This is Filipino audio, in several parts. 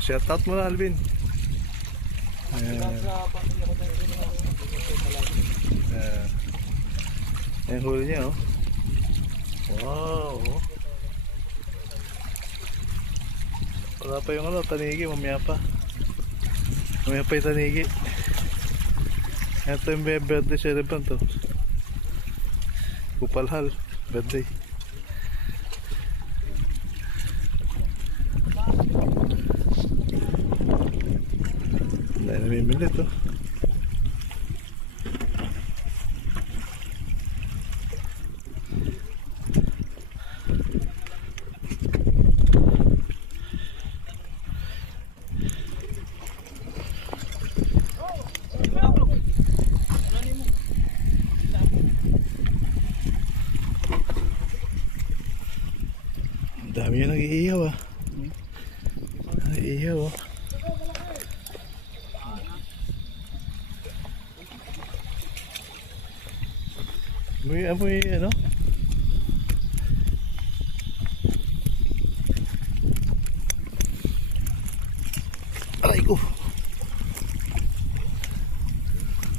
shout out mo na, Alvin. Ayan huli niya, oh. Wow. Wala pa yung ano, tanigi, mamaya pa. Mamaya pa yung tanigi. Ito yung birthday celebrant, to. Kupalhal, birthday. Dahil namimilit, to. Dami yung nag-iihaw, ah. Nag-iihaw, oh. Amoy, ano? Aray ko.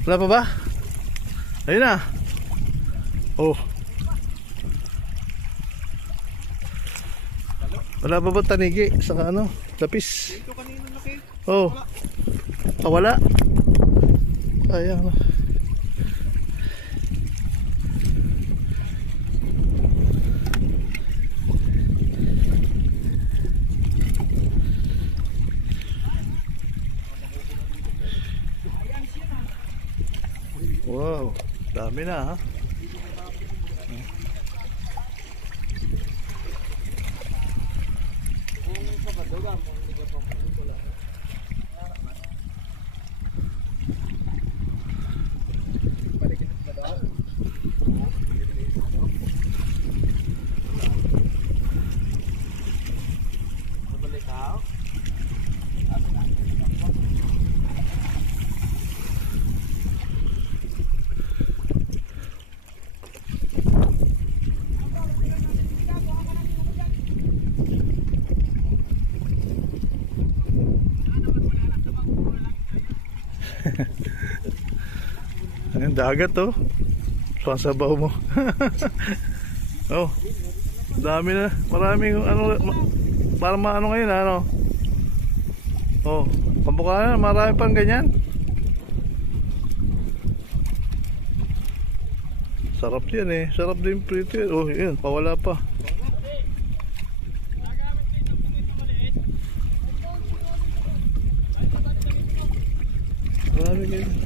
Wala pa ba? Ayun na. Oh. Wala pa ba tanigi sa ano? Lapis. Ito kanina laki. Oh. Wala. Ayan. Wow, dami na, ha. Ayan, dagat, oh. Pasabaw mo. Oh, dami na. Maraming ano, para maano ngayon, ano. Oh, pambuka na, marami pang ganyan. Sarap yan, eh. Sarap din prito yan. Oh, yun, pawala pa. Marami ganyan.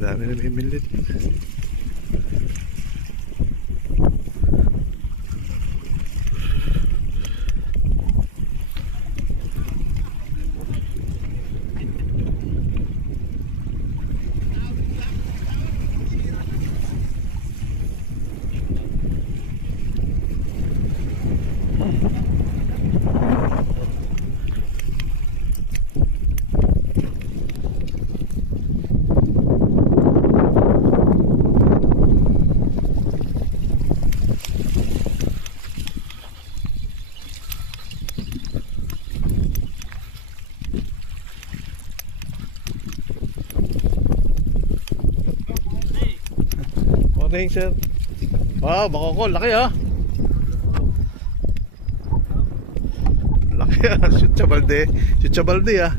Dami na namimilit. Morning, sir. Wow, bakokol, laki, ha. Laki, ha. Shoot sa balde, ha.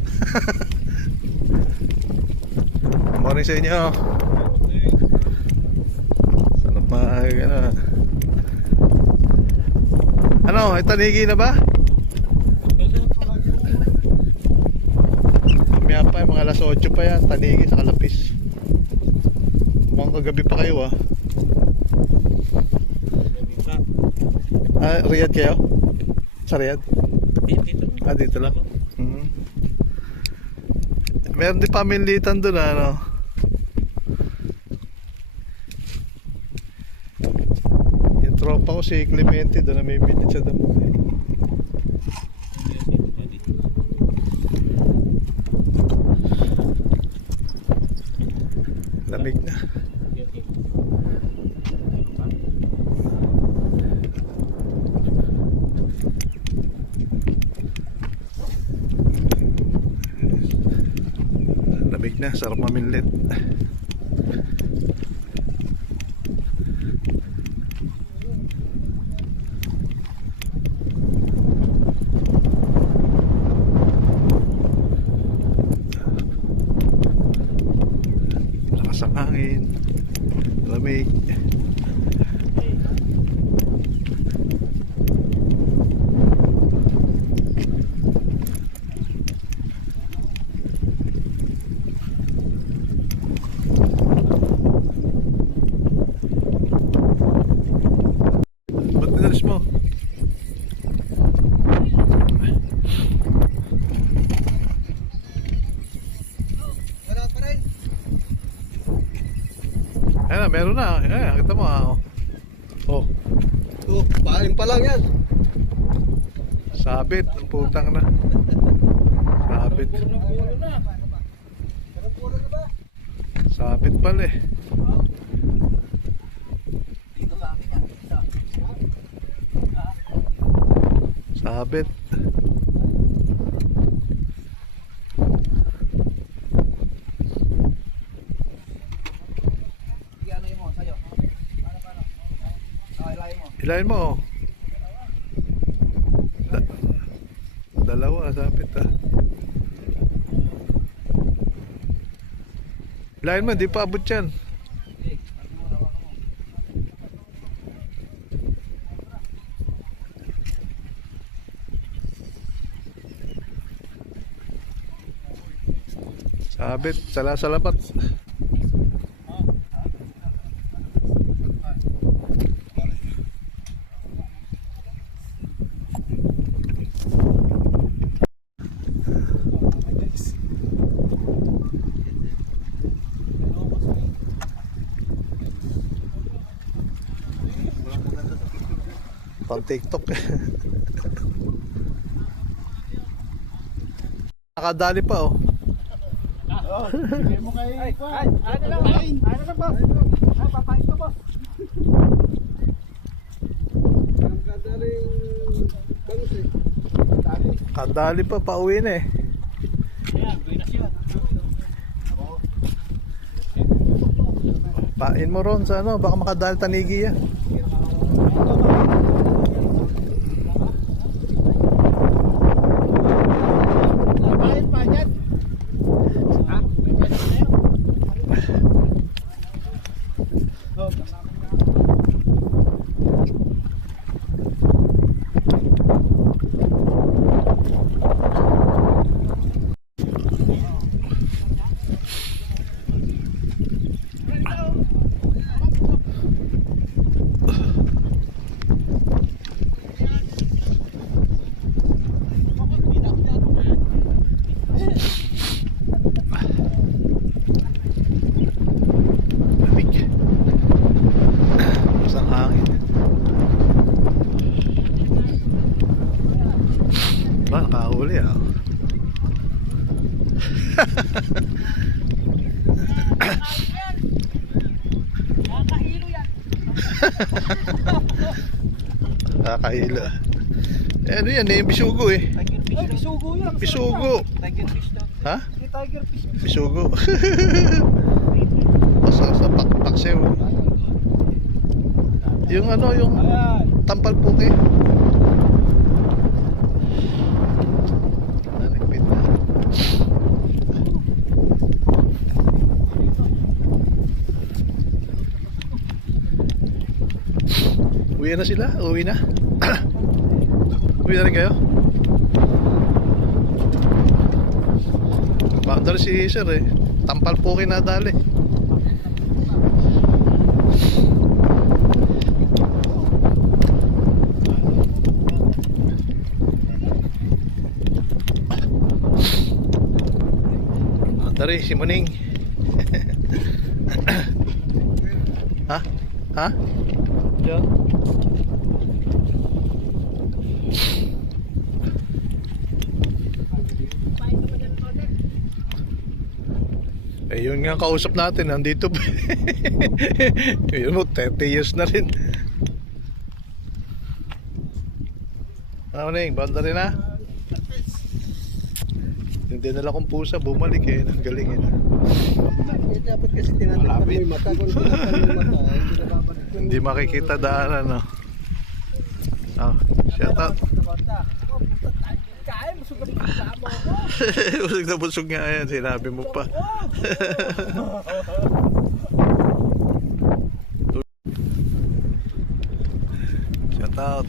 Morning sa inyo. Sarap ano. Ano, ay tanigi na ba? Mamaya pa, mga alas 8 pa yan. Tanigi sa kalapis. Mukhang kagabi pa kayo, ah. Riyadh kayo? Sa Riyadh? Dito. Ah, dito lang. Meron din pamilitan doon, ano. tropa ko si Clemente, doon na may binit sa damo. Lamig na. Lamig na, sarap maminlit. Lakas ang hangin. Lamig. Ba't nadalis mo? Wala pa rin. Ayan na, meron na. Ayan, kita mo ah. Oh, Paling pa lang yan. sabit. Ang putang na. Sabit. Puro na ba? Sabit pala eh. Dito sa akin yan. Sabit. Ano mo sa'yo? Paano? Ilayin mo. Ilayin mo oh. Dalawa, sabit ah. Ilayin mo, di pa abot yan. Sabit, salabat. Pang TikTok. Nakadali pa oh. Bigay mo kay ano lang boss. Ay, papain ko boss. Ang gadaling bangus eh. Kadali pa, pauwi na eh. Ayan, buenas yun. Pain mo ron sa ano, baka makadali tanigi yan. Papain pa dyan. Ha? Lamig. Isang hangin. Ba, nakahuli ah. Nakahilo yan. Nakahilo. Eh, ano yan eh, bisugo eh. Tiger fish. Ay, bisugo yan. Bisugo. Tiger fish daw. Ha? Tiger fish. Bisugo. Sa paksew. Yung ano, yung Ayan. tampal puti. Naligpit na. Uwi na sila? Uwi na? Uwi na rin kayo? Boundary si sir eh. Tampal po kinadali. Boundary si Muning. Ha? Ha? Diyan. Eh yun nga kausap natin, nandito pa. Yun mo, 30 years na rin. Ano na yung banda rin ha? Yung dinala kong pusa, bumalik eh. Ang galing eh. Dapat kasi tinatakpan mo yung mata. Kung tinatakpan mo yung mata, hindi nababalik. Hindi makikita daanan, no? Oh, shout out. Busog na busog nga yan, sinabi mo pa. Shout out.